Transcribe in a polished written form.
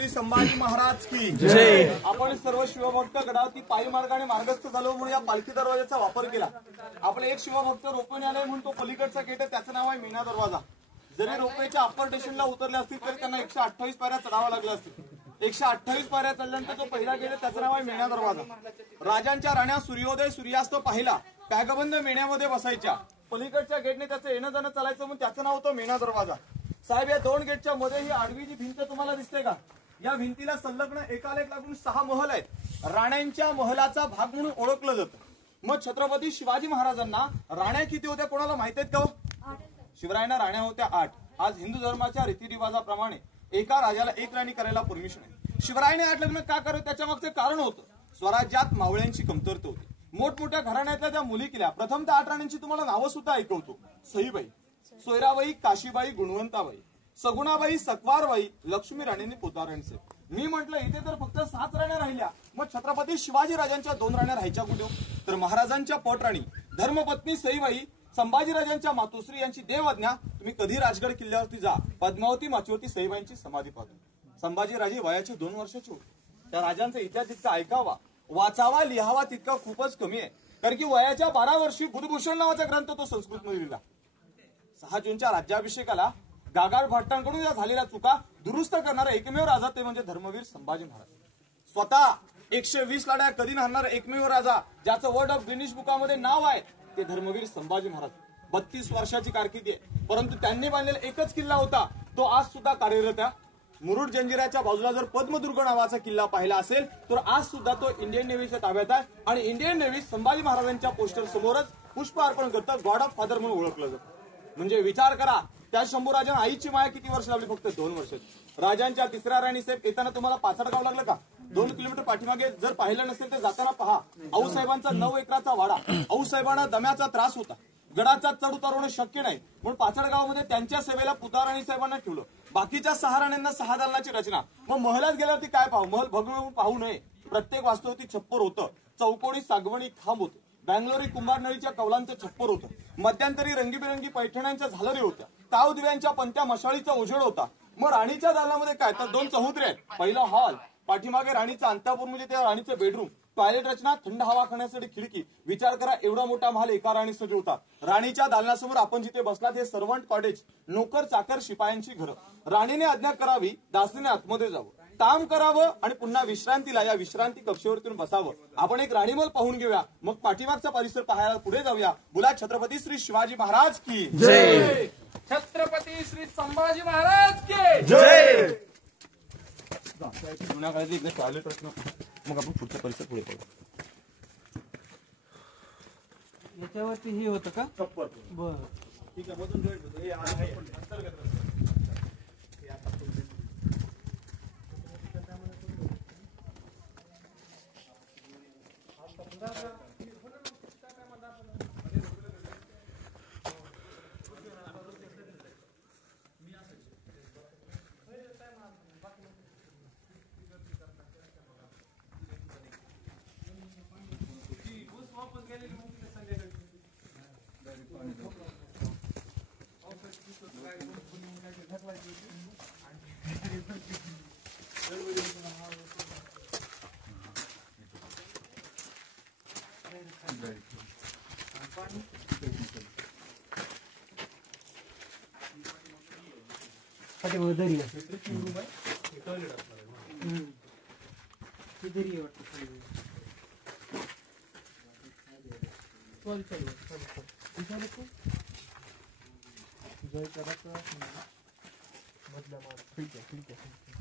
श्री संभाजी महाराज की जय। आपण सर्व शिवभक्त गडावरती पायी मार्गाने मार्गस्थ झालो म्हणून या पालखी दरवाजाचा वापर केला। आपले एक शिवभक्त रोपवे आले म्हणून तो पलीकडचा गेट आहे त्याचं नाव आहे मीना दरवाजा। जरी रोपवेच्या अप्पर स्टेशनला उतरले असतील तरी त्यांना 128 पायऱ्या चढावा लागल्या असतील। 128 पायऱ्या चढल्यानंतर जो पहिला गेट आहे त्याचं नाव आहे मीना दरवाजा। राजांच्या राण्या सूर्योदय सूर्यास्त पाहिला पॅगबंद मेण्यामध्ये बसायच्या। पलीकडच्या गेटने त्याचं येणं जाणं चालायचं म्हणून त्याचं नाव होतं मीना दरवाजा। साहेब या दोन गेटच्या मध्ये ही आडवी जी भिंत तुम्हाला दिसते का, या भिंतीला संलग्न एकाला एक लागून 6 महल आहेत। राण्यांच्या महलाचा भाग म्हणून ओळखलं जातं। मग छत्रपती शिवाजी महाराजांना राण्या किती होत्या कोणाला माहित आहेत का? शिवरायांना राण्या होत्या 8। आज हिंदू धर्माच्या रीतिरिवाजाप्रमाणे एका राजाला एक राणी करायला परमिशन आहे। शिवरायाने 8 लग्न का करावं त्याच्या मागचं कारण होतं स्वराज्यात मावळ्यांची कमतरता होती। मोठमोठ्या घराण्यातल्या त्या मुली केल्या। प्रथमतः 8 राण्यांची तुम्हाला नावं सुद्धा ऐकवतो। सईबाई, सोयराबाई, काशीबाई, गुणवंताबाई, सगुणाबाई, सकवारबाई, लक्ष्मी राणींनी पोतारांचे। मी म्हटलं इथे तर फक्त 7 राण्या राहिल्या, मग छत्रपती शिवाजी राजांच्या 2 राण्या राहायच्या कुठे? तर महाराजांच्या पटराणी धर्मपत्नी सईबाई, संभाजीराजांच्या मातोश्री यांची देवआज्ञा। तुम्ही कधी राजगड किल्ल्यावरती जा, पद्मावती माचीवरती सईबाईंची समाधी पाहतो। संभाजीराजे वयाचे 2 वर्षाचे होते। त्या राजांचा इतिहास तितका ऐकावा, वाचावा, लिहावा तितका खूपच कमी आहे। कारण की वयाच्या 12 वर्षी बुधभूषण नावाचा ग्रंथ तो संस्कृतमध्ये लिहिला। 6 जूनच्या राज्याभिषेकाला गागाळ भट्टांकडून या झालेल्या चुका दुरुस्त करणारा एकमेव राजा ते म्हणजे धर्मवीर संभाजी महाराज। स्वतः 120 लढ्या कधी हारणारा एकमेव राजा ज्याचं वर्ल्ड ऑफ गिनीज बुकामध्ये नाव आहे ते धर्मवीर संभाजी महाराज। 32 वर्षाची कारकिर्दी आहे, परंतु त्यांनी बांधलेला एकच किल्ला होता तो आज सुद्धा कार्यरत आहे। मुरुड जंजिऱ्याच्या बाजूला जर पद्मदुर्ग नावाचा किल्ला पाहिला असेल तर आज सुद्धा तो इंडियन नेव्हीच्या ताब्यात आहे आणि इंडियन नेव्ही संभाजी महाराजांच्या पोस्टर समोरच पुष्प अर्पण करतं, गॉड ऑफ फादर म्हणून ओळखलं जातं। म्हणजे विचार करा त्या शंभूराजांना आईची माया किती वर्ष लावली? फक्त 2 वर्ष। राजांच्या 3ऱ्या राणी साहेब येताना तुम्हाला पाचडगाव लागलं का? 2 किलोमीटर पाठीमागे जर पाहिलं नसेल तर जाताना पहा। आऊसाहेबांचा 9 एकराचा वाडा। आऊसाहेबांना दम्याचा त्रास होता, गडाचा चढ उतार होणं शक्य नाही म्हणून पाचडगावमध्ये त्यांच्या सेवेला पुताराणी साहेबांना ठेवलं। बाकीच्या 6 राण्यांना 6 दालनाची रचना। मग महलात गेल्यावरती काय पाहू? महल भगवून पाहू नये। प्रत्येक वास्तूवरती छप्पर होतं, चौकोनी सागवणी खांब होते, बँगलोरी कुंभारनळीच्या कौलांचं छप्पर होतं, मध्यंतरी रंगीबेरंगी पैठण्यांच्या झालरी होत्या, ताव दिव्यांच्या पंत्या मशाळीचा उजेड होता। मग राणीच्या दालनामध्ये काय तर 2 चौहद्रे आहेत। पहिला हॉल, पाठीमागे राणीचा अंतःपुर म्हणजे त्या राणीचं बेडरूम, टॉयलेट रचना, थंड हवा खाण्यासाठी खिडकी। विचार करा एवढा मोठा महाल एका राणीसाठी होता। राणीच्या दालनासमोर आपण जिथे बसलात हे सर्वंट कॉटेज, नोकर चाकर शिपायांची घरं। राणीने आज्ञा करावी, दासीने आतमध्ये जावं, काम करावं आणि पुन्हा विश्रांतीला या विश्रांती कक्षेवरतून बसावं। आपण एक राणीमहल पाहून घेऊया, मग पाठीमागचा परिसर पाहायला पुढे जाऊया। बोला छत्रपती श्री शिवाजी महाराज की जय। छत्रपती श्री संभाजी महाराज की जय। जुन्या काळात इकडे टॉयलेट रचना, मग आपण पुढचा परिसर पुढे पाहू। याच्यावरती हे होतं का? छप्पर। बरं ठीक आहे, मधून जॉईंट होतं हे अंतर्गत रस्ता। दरी ठीक आहे।